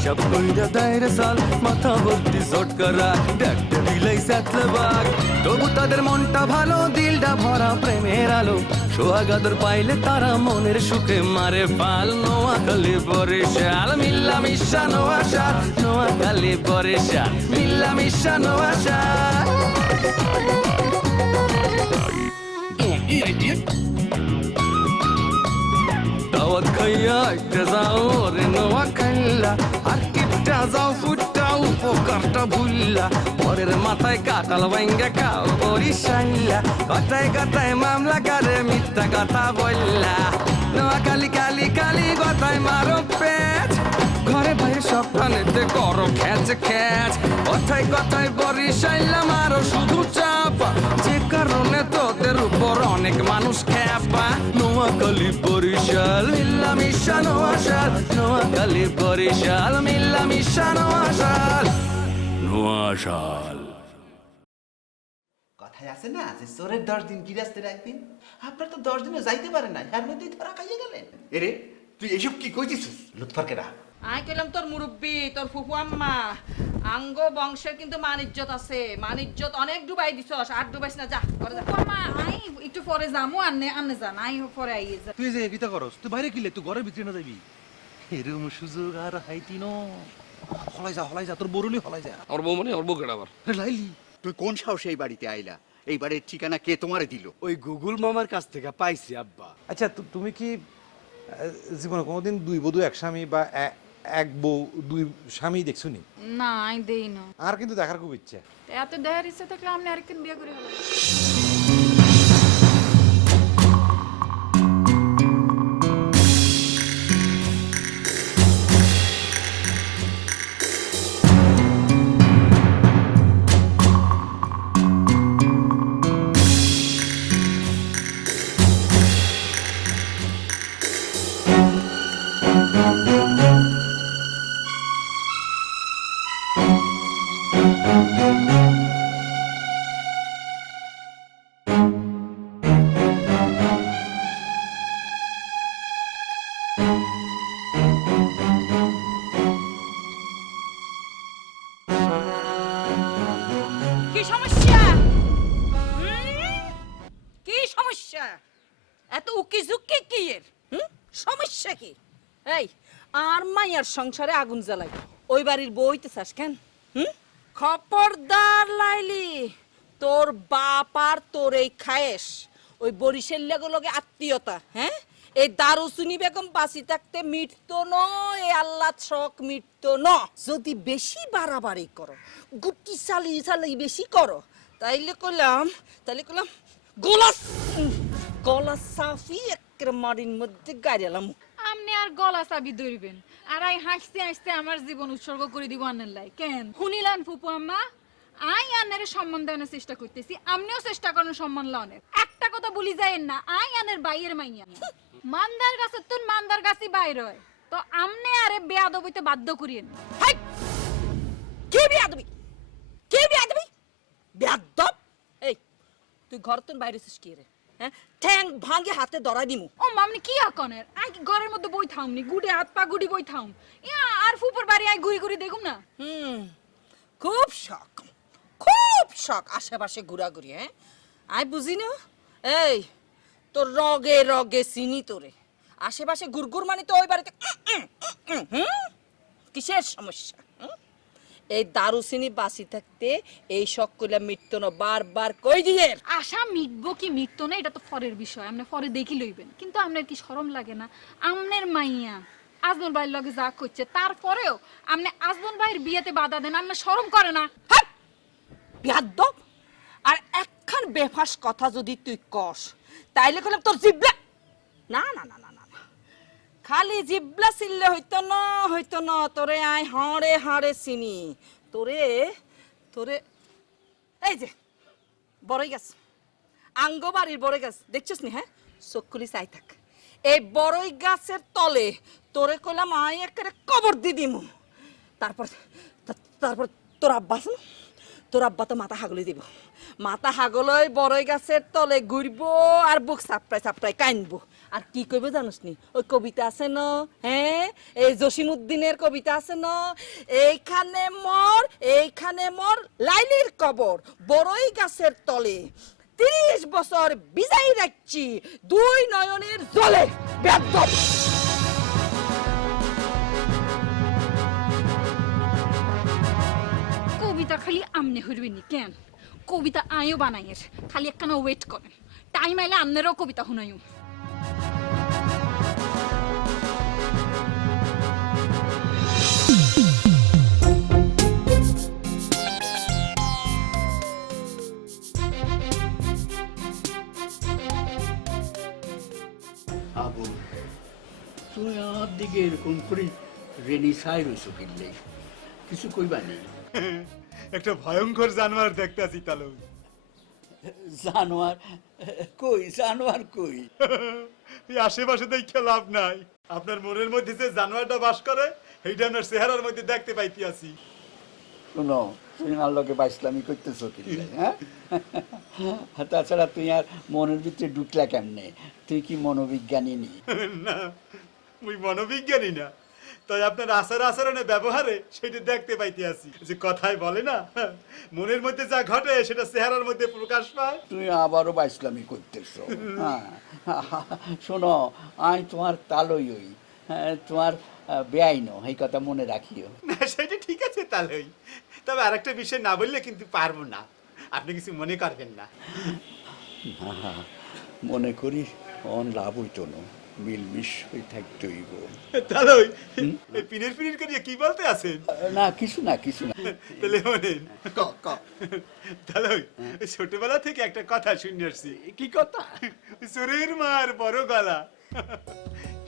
হিসাব কইরা দায়রে সাল মাথা ভর্তি চটকারা দেখতে দিলেই স্যাতলে বাঘ তবু তাদের মনটা ভালো দিলটা ভরা প্রেমের আলো সোহাগাদর পাইলে তারা মনের সুখে মারে পাল নোয়াখালী বরিশাল মিল্লা মিশা নোয়াশাল নোয়াখালী বরিশাল মিল্লা মিশা নোয়াশাল দাওয়াত খাইয়া একটা যাও রে নোয়াখাইলা আর কিপটা যাও ফুটাও উপকারটা ভুললা পরের মাথায় কাটাল ভাঙ্গা খাও বরিশাইলা কথায় কথায় মামলা করে মিথ্যা কথা বললা নোয়াখালী কালি কালি কথায় মারো পেট ঘরে বাইরে সব প্রাণীতে করো খ্যাচ খ্যাচ কথায় কথায় বরিশাইলা মারো শুধু চাপা যে কারণে তোদের উপর অনেক মানুষ খেপা নোয়াখালী বরিশাল মিল্লা মিশা নোয়াশাল নোয়াখালী বরিশাল মিল্লা মিশা নোয়াশাল নোয়াশাল কথায় আছে না যে চোরের 10 দিন গিরাস্তের একদিন আপনার তো 10 দিনে যাইতে পারে না এর মধ্যেই ধরা খাইয়ে গেলেন এরে তুই এসব কি কইছিস লুৎফারকেরা আই কইলাম তোর মুরব্বি তোর ফুফু আম্মা আঙ্গ বংশের কিন্তু মান ইজ্জত আছে মান ইজ্জত অনেক ডুবাই দিছস আর ডুবাইছ না যা করে যা আম্মা আই একটু পরে যামু আন্নে যান আই পরে আইয়ে যা তুই যে কিতা করস তুই বাইরে কিলে তুই ঘরের ভিতরে না যাবি এরকম সুযোগ আর হাইতি ন হলাই যা তোর বরুলি হলাই যা আমার বউ মানে আমার বউ কেডা আবার লাইলি তুই কোন সাহসে এই বাড়িতে আইলা এই বাড়ির ঠিকানা কে তোমারে দিল ওই গুগল মামার কাছ থেকে পাইছি আব্বা। আচ্ছা তুমি কি জীবনে কোনোদিন দুই বধূ এক স্বামী বা এক বউ দুই স্বামী দেখছো নি? না আই দেই না। আর কিন্তু দেখার খুব ইচ্ছা। এত দেখার ইচ্ছা থাকলে আপনি আরেকদিন বিয়ে করে হলো। কি সমস্যা কি সমস্যা এত উকি ঝুঁকি কি এর সমস্যা কি এই আর মাইয়ার সংসারে আগুন জ্বালাই ওই বাড়ির বউ হইতে চাস কেন খবরদার লাইলি তোর বাপ আর তোর এই খায়েশ ওই বরিশের লগে আত্মীয়তা হ্যাঁ এই দারুসুনি বেগম বাঁচি থাকতে মিটতো ন এই আল্লাহ শখ মিটতো ন যদি বেশি বাড়াবাড়ি করো গুটি চালি বেশি করো তাইলে কইলাম গলা সাফি একের মারির মধ্যে গাড়িয়ালাম আপনি আর গলা চাবি ধরবেন আর আই হাসতে হাসতে আমার জীবন উৎসর্গ করে দিব আন্নের লাই কেন শুনিলেন ফুপু আম্মা আই আন্নের সম্মান দেওয়ার চেষ্টা করতেছি আপনিও চেষ্টা করেন সম্মান লওয়ার একটা কথা ভুলি যায়েন না আই আন্নের বাইয়ের মাইয়া মান্দার গাছে তুন মান্দার গাছই বাইর হয় তো আমনে আরে বেয়াদব হইতে বাধ্য করিয়েন হাই কে বেয়াদবি বেয়াদব এই তুই ঘর তুন বাইরে ছিস কি রে হ্যাঁ ঠ্যাং ভাঙে হাতে ধরাই দিমু ও মামনি কি আকনের আই কি ঘরের মধ্যে বই থাউমনি গুডে হাত পা গুডি বই থাউম ইয়া আর ফুপুর বাড়ি আই ঘুরি ঘুরি দেখুম না খুব শখ আশেপাশে ঘোরাঘুরি হ্যাঁ আই বুঝি না এই তোর রগে রগে চিনি তোরে আশেপাশে গুড়গুড় মানে তো ওই বাড়িতে কিসের সমস্যা এই দারুচিনি বাঁচি থাকতে এই শখ কইলা মিটতো না বারবার কই দিয়ে আশা মিটবো কি মিটতো না এটা তো ফরের বিষয় আপনি ফরে দেখি লইবেন কিন্তু আপনার কি শরম লাগে না আমনের মাইয়া আজমল ভাইয়ের লগে যা করছে তারপরেও আপনি আজমল ভাইয়ের বিয়েতে বাধা দেন আপনার শরম করে না বেয়াদব আর একখান বেফাস কথা যদি তুই কস তাইলে কইলাম তোর জিব্লা না না না না না খালি জিব্লা সিললে হইতো না তোরে আই হাড়ে চিনি তোরে এই যে বড়ই গাছ আঙ্গবাড়ির বড়ই গাছ দেখছিস নি হ্যাঁ চক্ষুলি চাই থাক এই বড়ই গাছের তলে তোরে কইলাম আই একেবারে কবর দি দিমু তারপর তোর আব্বা তো মাথা হাগলি দিব মাথা হাগলই বড়ই গাছের তলে ঘুরবো আর বুক চাপড়াই কাইনবো আর কি কইবে জানিস নি ওই কবিতা আছে না হ্যাঁ এই জসিমউদ্দিনের কবিতা আছে না এইখানে মোর লাইলির কবর বড়ই গাছের তলে 30 বছর বিজাই রাখছি দুই নয়নের জলে বেদব কবিতা খালি আমনে হইবেনি কেন কবিতা আয়ও বানাইয়ের খালি একখানা ওয়েট করেন টাইম আইলে আমনেরও কবিতা শুনাইও আবু তুই আমার দিকে এরকম করে রেনি সাই রইছো কিনলে কিছু কইবা নেই একটা ভয়ঙ্কর জানোয়ার দেখতে আছি তাহলে জানোয়ার জানোয়ার কই এই আশেপাশে দেখে লাভ নাই আপনার মনের মধ্যে যে জানোয়ারটা বাস করে সেইটা আপনার চেহারার মধ্যে দেখতে পাইতে আছি শোনো তুই আমার লোকে বাইসলামি করতেছো কিনলে হ্যাঁ তাছাড়া তুই আর মনের ভিতরে ঢুকলা কেমনে তুই কি মনোবিজ্ঞানী নি না মুই মনোবিজ্ঞানী না তাই আপনার আচরণে ব্যবহারে সেটা দেখতে পাইতে আছি যে কথায় বলে না মনের মধ্যে যা ঘটে সেটা চেহারার মধ্যে প্রকাশ পায় তুই আবারও বাইসলামি করতেছো হ্যাঁ শোনো আমি তোমার তালই হই তোমার বেআইন এই কথা মনে রাখিও না সেটা ঠিক আছে তাহলেই তবে আরেকটা বিষয় না বললে কিন্তু পারবো না আপনি কিছু মনে করবেন না মনে করি অন লাভ হইতো না মিলমিশ হয়ে থাকতে হইব তাহলে এই পিনের পিনের করিয়া কি বলতে আছেন না কিছু না তাহলে শোনেন তাহলে ছোটবেলা থেকে একটা কথা শুনে আসছি কি কথা চোরের মার বড় গলা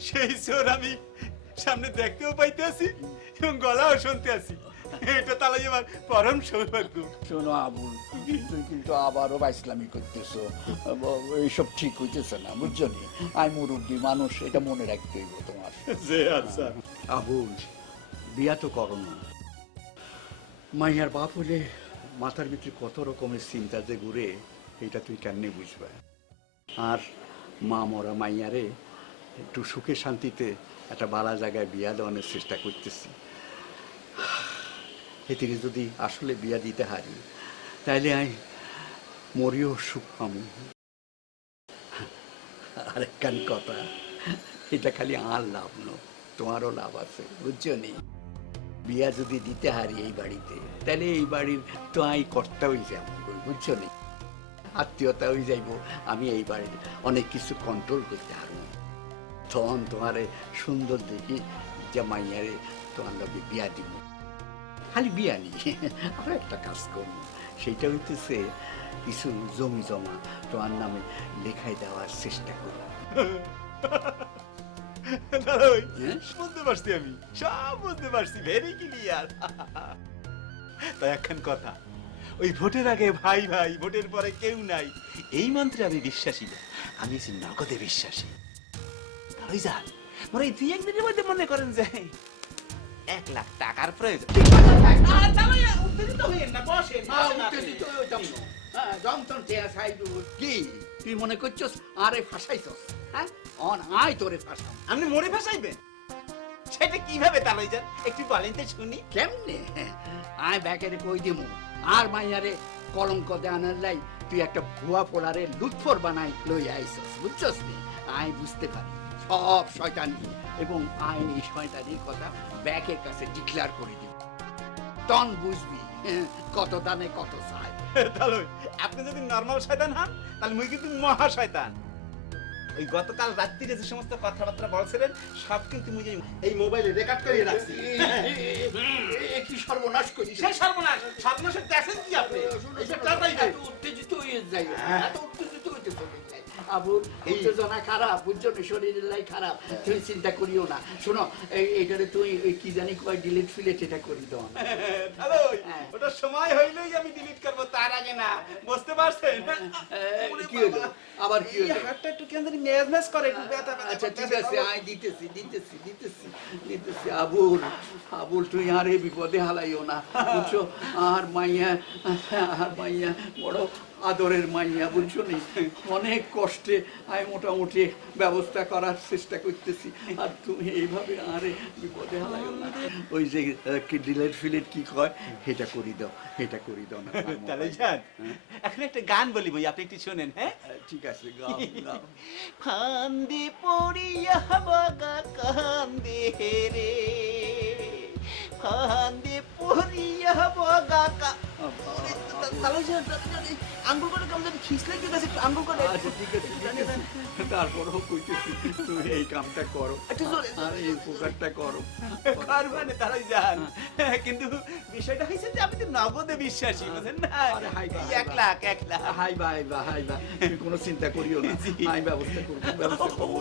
সেই চোর আমি সামনে দেখতেও পাইতে আছি এবং গলাও শুনতে আছি এটা তাহলে আমার পরম সৌভাগ্য শোনো আবুল তুই কিন্তু আবারও বাইসলামি করতেছো এইসব ঠিক হইতেছে না বুঝছো নি আমি মুরব্বী মানুষ এটা মনে রাখতে হইব তোমার যে আচ্ছা আবুল বিয়া তো করো না মাইয়ার বাপ হলে মাথার ভিতরে কত রকমের চিন্তা যে ঘুরে এটা তুই কেমনে বুঝবে আর মা মরা মাইয়ারে একটু সুখে শান্তিতে একটা বালা জায়গায় বিয়া দেওয়ানোর চেষ্টা করতেছি এতে যদি আসলে বিয়া দিতে হারি তাইলে আমি মরিও সুখ পামু আরেকখান কথা এটা খালি আর লাভ নো তোমারও লাভ আছে বুঝছো নি বিয়া যদি দিতে হারি এই বাড়িতে তাহলে এই বাড়ির তো আমি কর্তা হয়ে যাব বুঝছো নি আত্মীয়তা হয়ে যাইব আমি এই বাড়ির অনেক কিছু কন্ট্রোল করতে পারবো তখন তোমারে সুন্দর দেখি যে মাইয়ারে তোমার লোকে বিয়া দিব খালি বিয়া নি আমরা একটা কাজ করবো সেইটা হইতেছে কিছু জমি জমা তোমার নামে লেখায় দেওয়ার চেষ্টা করব বুঝতে পারছি আমি সব বুঝতে পারছি ভেরি ক্লিয়ার তাই একখান কথা ওই ভোটের আগে ভাই ভাই ভোটের পরে কেউ নাই এই মন্ত্রে আমি বিশ্বাসী না আমি নগদে বিশ্বাসী ওই যান মানে এই 2-1 দিনের মধ্যে মনে করেন যে 1 লাখ টাকার প্রয়োজন কি তুই মনে করছস আরে ফাঁসাইছস হ্যাঁ অন আয় তোরে ফাঁসাম আপনি মরে ফাঁসাইবেন সেটা কিভাবে তালই যান একটু বলেন তো শুনি কেমনে আয় ব্যাকেরে কই দিমু আর মাইয়ারে কলঙ্ক দেয়ানোর লাই তুই একটা ভুয়া পোলারে লুৎফর বানাই লই আইছস বুঝছস নি আয় বুঝতে পারি সব শয়তানি এবং আইন এই শয়তানির কথা ব্যাকের কাছে ডিক্লেয়ার করে দিব তন বুঝবি কত দানে কত চায় তাহলে আপনি যদি নরমাল শয়তান হন তাহলে মুই কিন্তু মহা শয়তান ওই গতকাল রাত্রিরে যে সমস্ত কথাবার্তা বলছিলেন সব কিন্তু মুই এই মোবাইলে রেকর্ড করে রাখছি কি সর্বনাশ করিস সেই সর্বনাশ সর্বনাশের দেখেন কি আপনি এইসব টাটাই এত উত্তেজিত হয়ে যাই এত উত্তেজিত হইতে চলে যায় আবুল উত্তেজনা খারাপ বুঝছো শরীরের লাই খারাপ তুই চিন্তা করিও না শোনো এইটারে তুই ওই কি জানি কয় ডিলিট ফিলেট এটা করি দাও হ্যালো ওটা সময় হইলেই আমি ডিলিট করব তার আগে না বুঝতে পারছেন কি হলো আবার কি হলো হাতটা একটু কেন জানি মেজমেজ করে একটু ব্যথা ব্যথা আচ্ছা ঠিক আছে আই দিতেছি আবুল তুই আরে বিপদে হালাইও না বুঝছো আর মাইয়া বড় আদরের মাইয়া বুঝছো নি, অনেক কষ্টে আমি মোটামুটি ব্যবস্থা করার চেষ্টা করতেছি, আর তুমি এইভাবে আরে বিপদে হারাইও না। ওই যে কি ডিলেট ফিলেট কি কয়, এটা করি দাও, এটা করি দাও না। তাহলে যান এখন একটা গান বলি ভাই, আপনি একটু শোনেন। হ্যাঁ, ঠিক আছে, গাও গাও। ফান্দে পড়িয়া বাগা কান্দে রে, ফান্দে পড়িয়া বাগা আঙ্গুল করে কেমন যেন খিসলে কি গেছে, আঙ্গুল করে। আচ্ছা ঠিক আছে, ঠিক আছে, তারপরেও কইতেছি তুমি এই কামটা করো, আর এই উপকারটা করো। পারবানে তারাই যান, কিন্তু বিষয়টা হয়েছে যে আমি তো নগদে বিশ্বাসী, বুঝেন না? আরে হাই বাই, 1 লাখ 1 লাখ। হাই ভাই বা হাই ভাই, তুমি কোনো চিন্তা করিও না, আমি ব্যবস্থা করবো, ব্যবস্থা করবো।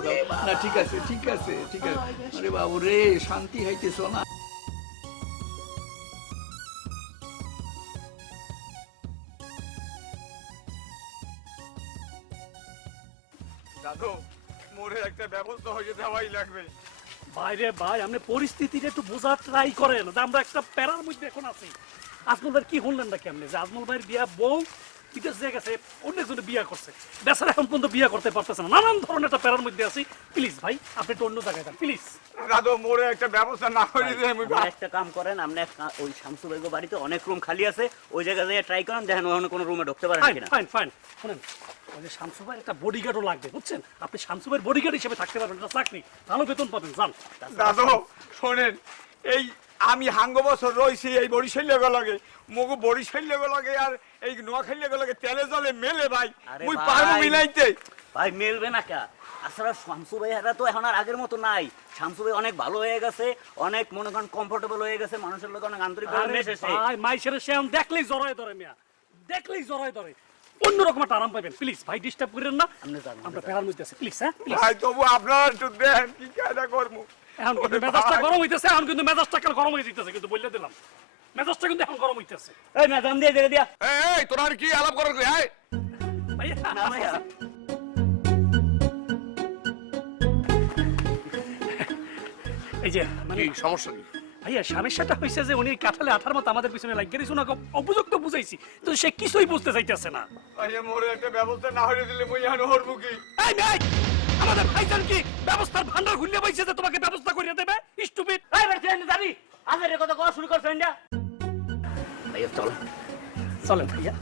না ঠিক আছে, ঠিক আছে, ঠিক আছে। আরে বাবু রে, শান্তি হইতেছ না? দাদু মোরে একটা ব্যবস্থা হয়ে যাওয়াই লাগবে। বাইরে ভাই আপনি পরিস্থিতিটা একটু বোঝার ট্রাই করেন যে আমরা একটা প্যারার মধ্যে এখন আছি। আজমল ভাই কি শুনলেন নাকি আপনি যে আজমল ভাইয়ের বিয়া বউ বিদেশ যে গেছে, অনেকজনে বিয়া করছে, বেচারা এখন পর্যন্ত বিয়া করতে পারতেছে না, নানান ধরনের একটা প্যারার মধ্যে আছি। প্লিজ ভাই আপনি একটু অন্য জায়গায় যান প্লিজ। দাদু মোরে একটা ব্যবস্থা না করে দিয়ে আমি একটা কাম করেন, আপনি ওই শামসু ভাইগো বাড়িতে অনেক রুম খালি আছে, ওই জায়গায় যেয়ে ট্রাই করেন, দেখেন ওখানে কোনো রুমে ঢুকতে পারেন ফাইন কিনা। ফাইন ফাইন শুনেন, ওই যে শামসু ভাইয়ের একটা বডিগার্ডও লাগবে বুঝছেন, আপনি শামসু ভাইয়ের বডিগার্ড হিসেবে থাকতে পারবেন, এটা চাকরি, ভালো বেতন পাবেন, যান। দাদু শোনেন, এই আমি হাঙ্গ বছর রয়েছি এই বরিশাল লাগে, মগু বরিশাল লাগে আর এই নোয়াখালী লাগে, তেলে জলে মেলে ভাই, আরে মুই ভাই। পারবো মিলাইতে। ভাই মেলবে না কা, আসলে শামসু ভাইয়ারা তো এখন আর আগের মতো নাই, শামসু ভাই অনেক ভালো হয়ে গেছে, অনেক মনে করেন কমফোর্টেবল হয়ে গেছে, মানুষের লোক অনেক আন্তরিক আরে ভাই মাইশের সে দেখলেই জড়ায় ধরে মিয়া, দেখলেই জড়ায় ধরে, অন্যরকম একটা আরাম পাবেন। প্লিজ ভাই ডিস্টার্ব করেন না, আমরা প্যারার মধ্যে আছি, প্লিজ। হ্যাঁ প্লিজ ভাই তবু আপনারা একটু দেন কি কায়দা করবো। এখন কিন্তু মেজাজটা গরম হইতেছে, এখন কিন্তু মেজাজটা কাল গরম হয়ে যেতেছে, কিন্তু বললে দিলাম মেজাজটা কিন্তু এখন গরম হইতেছে। এই ম্যাডাম দিয়ে দিয়ে দিয়া এই তোরা আর কি আলাপ করার কই? আয় ভাইয়া না ভাইয়া, এই যে মানে সমস্যা কি? ভাইয়া সমস্যাটা হয়েছে যে উনি কাঁঠালে আঠার মতো আমাদের পিছনে লাগিয়ে দিয়েছে, ওনাকে উপযুক্ত বুঝাইছি তো সে কিছুই বুঝতে চাইতেছে না। আরে মোরে একটা ব্যবস্থা না হয়ে দিলে মুই এখন হরবো কি? এই মেয়ে, আমাদের ভাইজান কি ব্যবস্থার ভান্ডার খুললে পাইছে যে তোমাকে ব্যবস্থা করিয়ে দেবে? স্টুপিড। এই বেটা জানি আজের কথা কওয়া শুরু করছেন না ভাইয়া, চল চলেন ভাইয়া।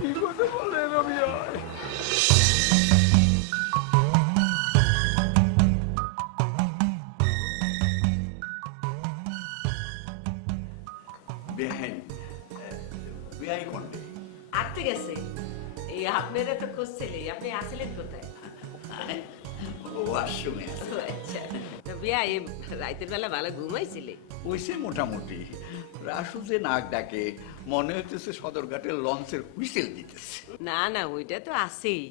কি কথা বলে রবি? বেহাই বেহাই কোনটা? আটতে গেছে, এই আপনার তো খুঁজছিলে, আপনি আসলেন কোথায়? ও আশ্রমে আছে। আচ্ছা বিয়া, এই রাতের বেলা ভালো ঘুমাইছিলে? ওইসে মোটামুটি। রাসু যে নাক ডাকে, মনে হইতেছে সদরঘাটের লঞ্চের হুইসেল দিতেছে। না না, ওইটা তো আছেই,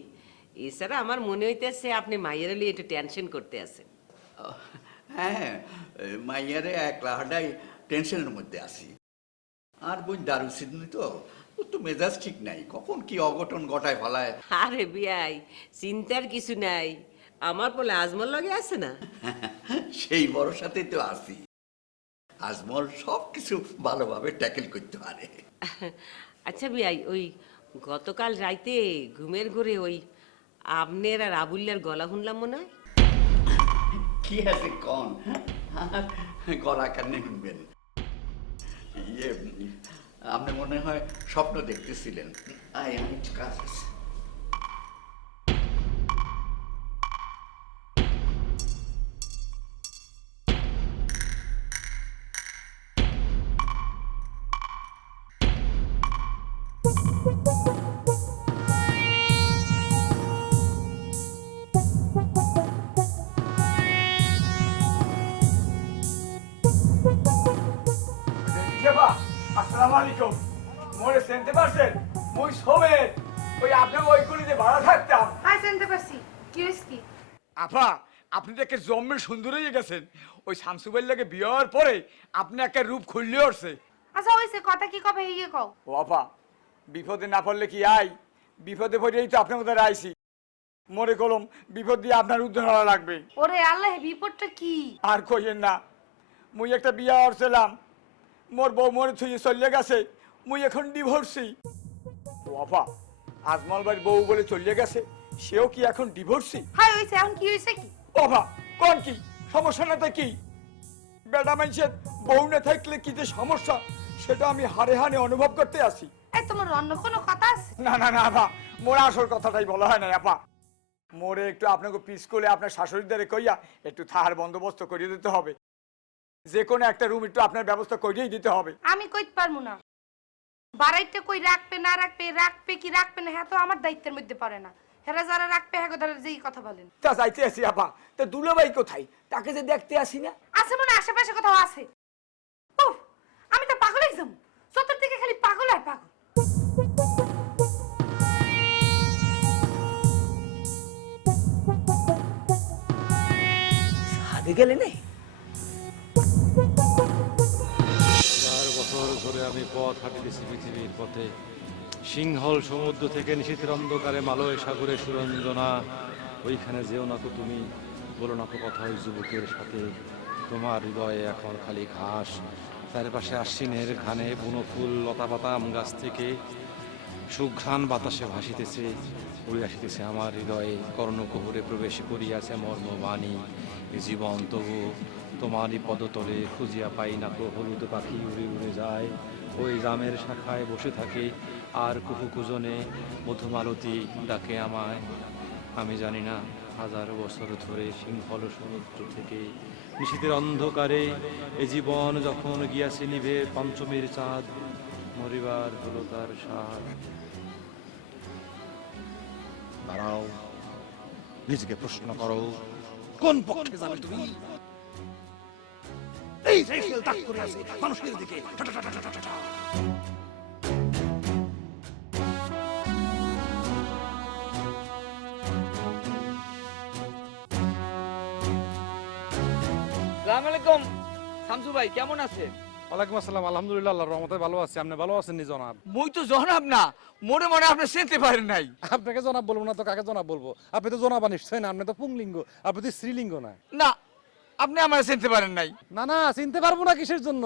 এছাড়া আমার মনে হইতেছে আপনি মায়ের লিয়ে একটু টেনশন করতে আছেন। হ্যাঁ, মাইয়ারে একলা হাডাই টেনশনের মধ্যে আছি। আর বোন দারু সিদ্ধি তো, ওর তো মেজাজ ঠিক নাই, কখন কি অঘটন ঘটায় ফেলায়। আরে বিয়াই, চিন্তার কিছু নাই, আমার বলে আজমল লগে আছে না? সেই ভরসাতেই তো আছি। আজমল সব কিছু ভালোভাবে ট্যাকেল করতে পারে। আচ্ছা বিয়াই, ওই গতকাল রাইতে ঘুমের ঘরে ওই আপনার আর আবুল্লার গলা শুনলাম মনে হয়। কি আছে কন, গলা কান্নে শুনবেন? ইয়ে, আপনি মনে হয় স্বপ্ন দেখতেছিলেন। আয় আমি কাজ আছে। আসসালামু আলাইকুম। মোরে চিনতে পারছেন? মুই সোমেন, ওই আপনার ওই গলিতে ভাড়া থাকতাম। হ্যাঁ চিনতে পারছি, কি হয়েছে কি? আপা, আপনি তো একে জম্মের সুন্দর হয়ে গেছেন। ওই শামসুবাইর লাগে বিয়ের পরে আপনি একটা রূপ খুললে উঠছে। আচ্ছা হয়েছে, কথা কি কবে ইয়ে কও? ও আপা, বিপদে না পড়লে কি আই? বিপদে পড়েই তো আপনার মধ্যে আইছি। মরে কলম বিপদ দিয়ে আপনার উদ্ধার হওয়া লাগবে। ওরে আল্লাহ, বিপদটা কি? আর কইেন না, মুই একটা বিয়া করছিলাম, মোর বউ মোর থুয়ে চলে গেছে, মুই এখন ডিভোর্সি। ও আপা, আজমল ভাইয়ের বউ বলে চলে গেছে, সেও কি এখন ডিভোর্সি? হাই হইছে, এখন কি হইছে কি? বাবা কোন কি সমস্যাটা কি? বেটা মানুষের বউ না থাকলে কি যে সমস্যা সেটা আমি হারে হারে অনুভব করতে আসি। এই তোমার অন্য কোনো কথা আছে? না না না আপা, মোর আসল কথাটাই বলা হয় না আপা। মোরে একটু আপনাকে পিস করে আপনার শাশুড়িদের কইয়া একটু থাহার বন্দোবস্ত করিয়ে দিতে হবে। যে কোনো একটা রুম একটু আপনার ব্যবস্থা করিয়েই দিতে হবে। আমি কইতে পারবো না। বাড়াইতে কই রাখবে না রাখবে, রাখবে কি রাখবে না, হ্যাঁ তো আমার দায়িত্বের মধ্যে পড়ে না। হেরা যারা রাখবে হ্যাঁ কথা যেই কথা বলেন। তা যাইতে আসি আপা, তা দুলাভাই কোথায়? তাকে যে দেখতে আসি না। আছে মনে আশেপাশে কোথাও আছে। উফ, আমি তো পাগল হয়ে যাবো। চতুর্দিকে খালি পাগল আর পাগল। হাতে গেলে নেই। 4 বছর ধরে আমি পথ হাঁটিতেছি পৃথিবীর পথে, সিংহল সমুদ্র থেকে নিশীথের অন্ধকারে মালয় সাগরে সুরঞ্জনা। ওইখানে যেও না তো তুমি, বলো না তো কথা ওই যুবকের সাথে। তোমার হৃদয়ে এখন খালি ঘাস, চারপাশে আশ্বিনের ঘানে বুনো ফুল, লতা পাতা আম গাছ থেকে সুঘ্রাণ বাতাসে ভাসিতেছে, উড়ে আসিতেছে আমার হৃদয়ে। কর্ণকুহরে প্রবেশ করিয়াছে মর্মবাণী। জীবন তবু তোমারই পদতলে খুঁজিয়া পাই না কো। হলুদ পাখি উড়ে উড়ে যায়, ওই জামের শাখায় বসে থাকে, আর কুহু কুজনে মধুমালতী ডাকে আমায়। আমি জানি না 1000 বছর ধরে সিংহল সমুদ্র থেকে নিশীথের অন্ধকারে এ জীবন যখন গিয়াছে নিভে, পঞ্চমীর চাঁদ মরিবার হলো তার স্বাদ। দাঁড়াও, নিজেকে প্রশ্ন করো, কোন পক্ষে যাবে তুমি? এই সাইকেল তাক করে আছে মানুষের দিকে। আসসালামু আলাইকুম শামসু ভাই, কেমন আছেন? ওয়ালাইকুম আসসালাম, আলহামদুলিল্লাহ আল্লাহর রহমতে ভালো আছি। আপনি ভালো আছেন নি জনাব? মুই তো জনাব না, মনে মনে আপনি চিনতে পারেন নাই। আপনাকে জনাব বলবো না তো কাকে জনাব বলবো? আপনি তো জনাবা নিশ্চয় না, আপনি তো পুংলিঙ্গ, আপনি তো স্ত্রীলিঙ্গ না। না, আপনি আমার চিনতে পারেন নাই। না না, চিনতে পারবো না কিসের জন্য?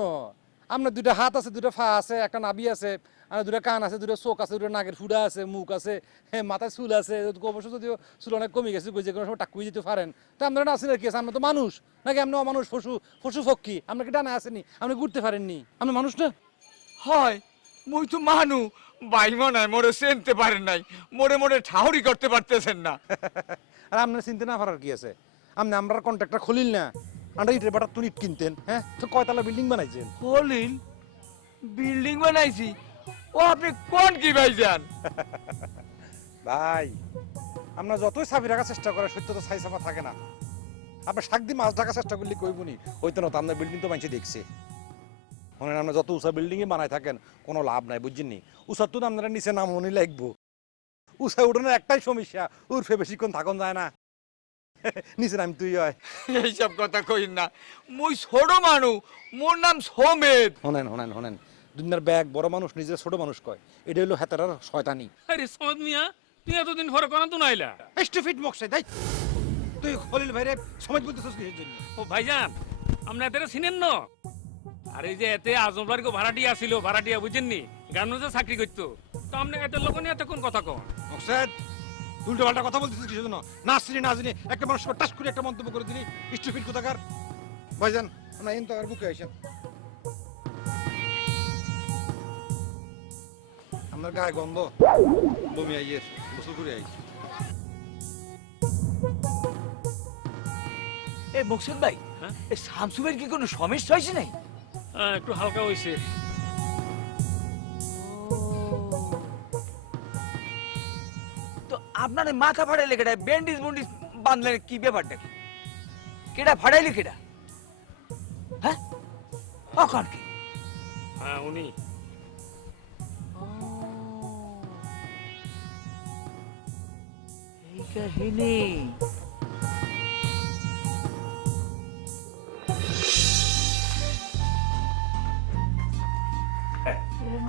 আপনার 2টা হাত আছে, 2টা পা আছে, একটা নাভি আছে, আর 2টা কান আছে, 2টা চোখ আছে, 2টা নাকের ফুড়া আছে, মুখ আছে, মাথায় চুল আছে। অবশ্য যদিও চুল অনেক কমে গেছে, যে কোনো সময় টাকুই দিতে পারেন। তো আপনারা না আছেন আর কি আছে? আমরা তো মানুষ নাকি? আপনি অমানুষ, পশু পশু পক্ষী? আপনার কি ডানা আসেনি? আপনি ঘুরতে পারেননি? আপনি মানুষ না? হয়, মুই তো মানু ভাই মনে হয় মোরে চিনতে পারেন নাই, মোরে মোরে ঠাউরি করতে পারতেছেন না। আর আপনার চিনতে না পারার কি আছে? আপনি আমরা কন্ট্রাক্টর খুলিল না, আমরা ইটের বাটার তুন ইট কিনতেন, হ্যাঁ তো কয়তলা বিল্ডিং বানাইছেন। হলিল বিল্ডিং বানাইছি? ও আপনি কোন কি ভাই যান? ভাই, আমরা যতই চাবি রাখার চেষ্টা করে সত্য তো ছাই চাপা থাকে না। আপনার শাক দিয়ে মাছ ঢাকার চেষ্টা করলে কইবনি হইতো না। তো আপনার বিল্ডিং তো মানুষে দেখছে। মনে আমরা যত উঁচা বিল্ডিং এ বানাই থাকেন কোনো লাভ নাই, বুঝছেন নি? উঁচার তো আপনারা নিচে নাম মনে লাগবো। উঁচা উঠানোর একটাই সমস্যা, উর্ফে বেশিক্ষণ থাকুন যায় না, নিচে নাম তুই হয়। এইসব কথা কইন না, মুই ছোট মানু, মোর নাম সোমেদ। শোনেন শোনেন শোনেন, দুনিয়ার ব্যাগ বড় মানুষ নিজের ছোট মানুষ কয়, এটা হলো হেতারার শয়তানি। আরে সদ মিয়া, তুই এতদিন পরে কোন তো নাইলা? স্টুপিড বক্সে তাই তুই খলিল ভাইরে সমাজ বলতেছিস কিসের জন্য? ও ভাইজান, আপনি এতে চিনেন না? আর এই যে এতে আজমবাড়ি ভাড়াটিয়া ছিল, ভাড়াটিয়া বুঝেননি, গার্মেন্টসে চাকরি করতো। তো আপনি এত লোক নিয়ে এত কোন কথা কন? বক্সের উল্টো পাল্টা কথা বলতেছিস কিসের জন্য? না চিনি না জানি একটা মানুষ টাস করে একটা মন্তব্য করে দিলি, স্টুপিড কোথাকার। ভাইজান আমরা এন তো আর বুকে আইসেন, আপনার গায়ে গন্ধ, বমি আইয়ের, গোসল করে আই। এ মুকসুদ ভাই, হ্যাঁ? এই শামসু ভাইয়ের কি কোনো সমস্যা হয়েছে নাই? একটু হালকা হয়েছে। তো আপনার এই মাথা ফাটাইলে কেটা, ব্যান্ডেজ বন্ডিজ বাঁধলেন, কি ব্যাপারটা কি? কেটা ফাটাইলে কেটা? হ্যাঁ কখন কি? হ্যাঁ উনি। এই কাহিনী।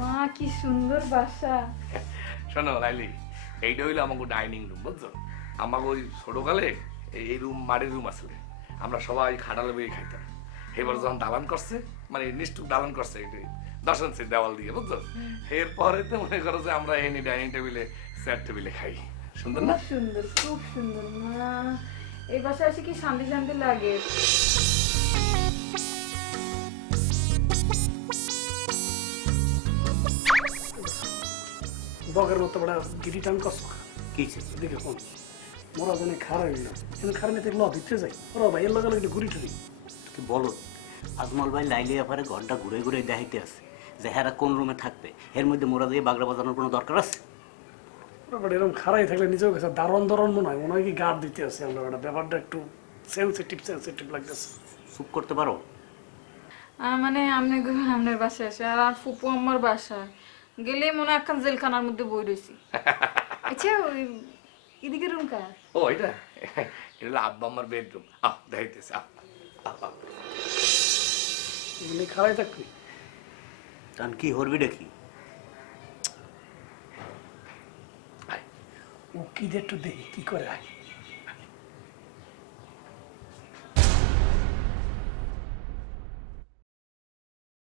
মা কি সুন্দর বাসা। শোনো লাইলি, এইটা হইলো আমাকে ডাইনিং রুম, বুঝছো? আমাকে ওই ছোটকালে এই রুম মাটির রুম আসলে আমরা সবাই খাটালে বই খাইতাম। এবার যখন দালান করছে মানে নিষ্ঠুর দালান করছে এটি 10 ইঞ্চি দেওয়াল দিয়ে বুঝছো এরপরে তো মনে করো যে আমরা এনি ডাইনিং টেবিলে চেয়ার টেবিলে খাই সুন্দর না সুন্দর খুব সুন্দর মা এই বাসায় এসে কি শান্তি শান্তি লাগে বগের মতো বড় গিরি টান কস কি দেখে কোন মোরা জানে খারাপ হইল কিন্তু খারাপ নিতে ল ভিতরে যাই ওরা ভাই এর লগে লগে ঘুরি টুরি কি বলো আজমল ভাই লাইলি আফারে ঘন্টা ঘুরে ঘুরে দেখাইতে আছে যে হেরা কোন রুমে থাকবে এর মধ্যে মোরা দিয়ে বাগড়া বাজানোর কোনো দরকার আছে ওরা এরকম খারাই থাকলে নিজেও কাছে দারণ দারণ মনে হয় কি গার্ড দিতে আছে আমরা ওটা ব্যাপারটা একটু সেন্সিটিভ লাগতেছে চুপ করতে পারো মানে আপনি আপনার বাসায় আসে আর ফুপু আমার বাসা গেলেই মনে হয় একখান জেলখানার মধ্যে বই রয়েছি আচ্ছা ওই এদিকে রুম কার ও এটা এটা আব্বা আমার বেডরুম দেখাইতেছে এমনি খারাই থাকবি তখন কি হরবি দেখি ও কি একটু দেখি কি করে আয়